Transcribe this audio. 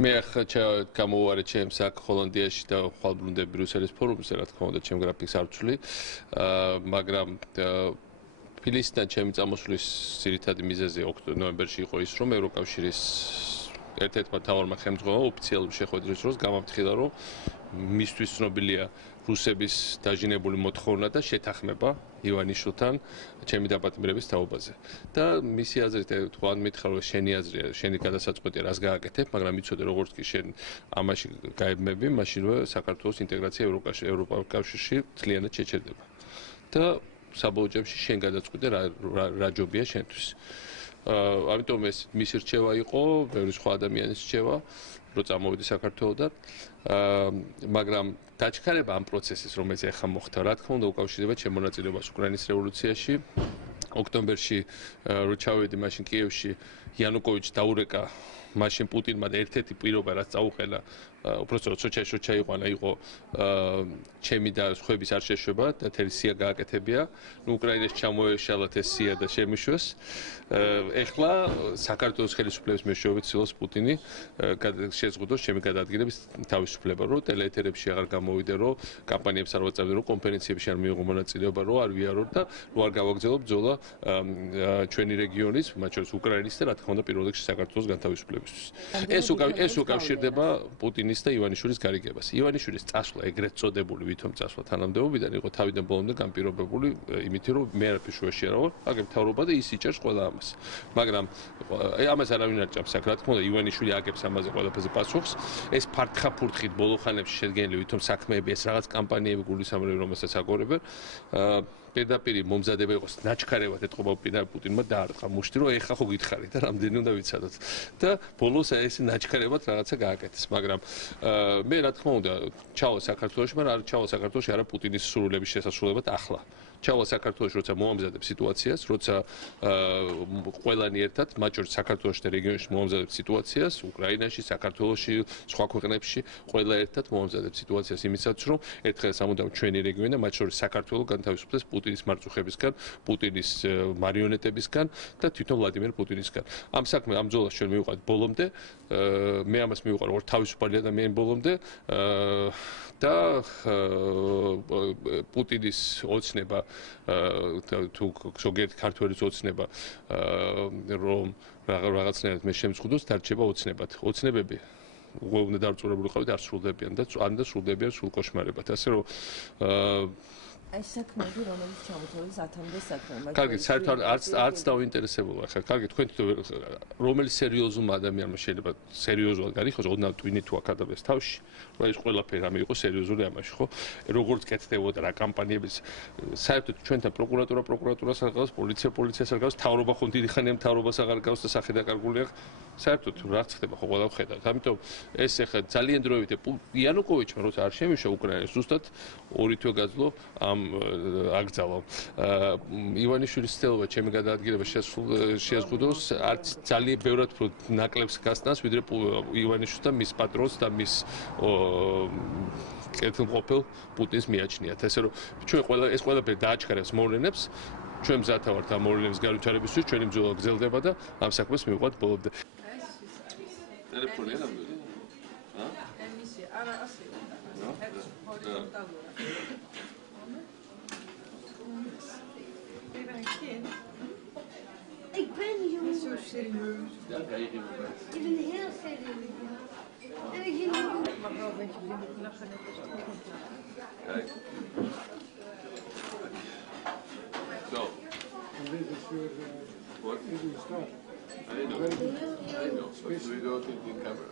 მე ახლა გამოვარეთ ჩემს აქ ჰოლანდიაში და ხვალ ბრუნდები ბრიუსელის ფორუმზე, რა თქმა უნდა, ჩემ გრაფიკს არ ვცვლი, მაგრამ ფილისთან ჩემი წამოსვლის ძირითადი მიზეზი ნოემბერში იყო ის, რომ ევროკავშირის ერთ-ერთმა მთავარმა ხელმძღვანელმა ოფიციალურ შეხვედრის დროს გამაფრთხილა, რომ მისთვის ცნობილია რუსების დაჟინებული მოთხოვნა და შეთანხმება ივანიშვილთან ჩემი დაპატიმრების თაობაზე. და მისი აზრით, თუ ან მითხრა, რომ შენი აზრია, შენი გადასაწყვეტია, რას გააკეთებ, მაგრამ იცოდე, როგორც კი შენ ამაში გაებმები, მაშინვე საქართველოს ინტეგრაცია ევროკავშირში ძალიანად შეჩერდება. და საბოლოო ჯამში შენ გადაწყვეტე რა ჯობია შენთვის. ამიტომ ეს მისი რჩევა იყო, ბევრი სხვა ადამიანის რჩევა, რომ წამოვიდი საქართველოდან. მაგრამ დაჩქარება ამ პროცესის, რომელიც ახლა მოხდა, რა თქმა უნდა, უკავშირდება ჩემ მონაწილეობას უკრაინის რევოლუციაში. ოქტომბერში რო ჩავედი მაშინ კიევში, იანუკოვიჩი დაურეკა მაშინ პუტინმა და ერთ-ერთი პირობა, რაც წაუყენა, უბრალოდ სოჩა იყვანა, იყო ჩემი და სხვების არ შეშვება და თელი სია გააკეთებია. უკრაინაში ჩამოეშალათ ეს სია და შემიშვეს. ეხლა საქართველოს ხელისუფლების მეშვეობით ცდილობს პუტინი შეზღუდოს ჩემი გადაადგილების თავისუფლება, რომ ტელეეთერებში აღარ გამოვიდე, რომ კამპანიებს არ ვაწევდე, რომ კონფერენციებში არ მიიღო მონაწილეობა, რომ არ ვიაროთ და რომ არ გავაგზავნო ბრძოლა ჩვენი რეგიონის, მათ შორის უკრაინის და რა თქმა უნდა პირველ რიგში საქართველოს განთავისუფლებისთვის. ეს უკავშირდება პუტინის და ივანიშვილის გარიგებას. ივანიშვილის წასვლა, ეგრეთ წოდებული ვითომ წასვლა თანამდებობიდან იყო თავიდან ბოლომდე განპირობებული იმით, რომ მე არაფერ შუაში არ ვარ, აგერ მთავრობა და ის იჭერს ყველა ამას. მაგრამ ამას არავინ არ ჭამს აქ, რა თქმა უნდა, ივანიშვილი აგებს ამაზე ყველაფერზე პასუხს. ეს ფართხაფურთხით ბოლო ხანებში შედგენილი ვითომ საქმეები, ეს რაღაც კამპანიები გულისამრები, რომელსაც აგორებენ. პირდაპირ მომზადება იყოს ნაჩქარევად ეთყობა პუტინმა დაარტყა მუშტი, რომ ეხა ხო გითხარით და რამდენი უნდა ვიცადოთ. და ბოლოს ეს ნაჩქარევად რაღაცა გააკეთეს, მაგრამ მე რა თქმა უნდა ჩავალ საქართველოში, მაგრამ არ ჩავალ საქართველოში არა პუტინის სურვილების შესასრულებლად ახლა. ჩავალ საქართველოში, როცა მოამზადებ სიტუაციას, როცა ყველანი ერთად, მათ შორის საქართველოში და რეგიონში მოამზადებ სიტუაციას, უკრაინაში, საქართველოში, სხვა ქვეყნებში, ყველა ერთად მოამზადებ სიტუაციას იმისაც, რომ ერთხელ სამუდამო ჩვენი რეგიონი და მათ შორის საქართველო განთავისუფლდეს პუტინის მარწუხებისგან, პუტინის მარიონეტებისგან და თვითონ ვლადიმერ პუტინისგან. ამ საქმე ამ ბრძოლას ჩვენ მივუყავთ ბოლომდე, მე ამას მივუყარ როგორც თავისუფალი ადამიანი ბოლომდე და პუტინის ოცნება თუ ზოგიერთი ქართველის ოცნება რომ რაღაცნაირად მე შემწყვდოს დარჩება ოცნებად. ოცნებები უნდა დარწმუნებული ყავით არ სრულდებიან და ან და სრულდებიან სულ კოშმარებად. ასე რომ ეს საქმეები, რომელიც ჩამოთვალეს 10-მდე საქმე. კარგი, საერთოდ არც დავინტერესებულა ხა. კარგი, თქვენ რომელი სერიოზულმა ადამიანმა შეიძლება სერიოზულად გარიხოს, ოდნავ twin თუ აკადემიის თავში, რომ ეს ყველაფერი ამე იყო სერიოზული ამაში, ხო? როგორც კეთდებოდა რა კამპანიების, საერთოდ ჩვენთან პროკურატურას არ გავს, პოლიციას არ გავს, მთავრობა ხო დიდი ხანია მთავრობას აღარ გავს და სახე დაკარგულია. საერთოდ რა ხდება, ხო ყველა ვხედავთ. ამიტომ ეს ახლა ძალიან დროებით იანუკოვიჩმა როცა არ შემიშვა უკრაინას, ზუსტად 2 თვე გაძლო ამ აკრძალო. ივანიშვილის ცდელობა ჩემი გადაადგილება შეზღუდოს არც ძალიან ბევრად ნაკლებს გასტანს, ვიდრე ივანიშვილს და მის პატრონს და მის კეთილმყოფელ პუტინს მიაჩნიათ. ესე რომ ჩვენ ეს ყველაფერი დააჩქარებს მოვლენებს, ჩვენ მზათა ვართ ამ მოვლენების განვითარებისთვის, ჩვენი ბრძოლა გრძელდება და ამ საქმეს მივყვათ ბოლომდე. ტელეფონია ნამდვილი? ემისია, არა ასე. ჰორიზონტალურად. Ik ben jong. Zo serieus. Ja, kijk je maar. Ik ben heel serieus. En ik ging Ik mag wel een beetje vriendelijk lachen, net als het Kijk. Zo. Dit is voor What? dit is start. I know. But we go to the camera.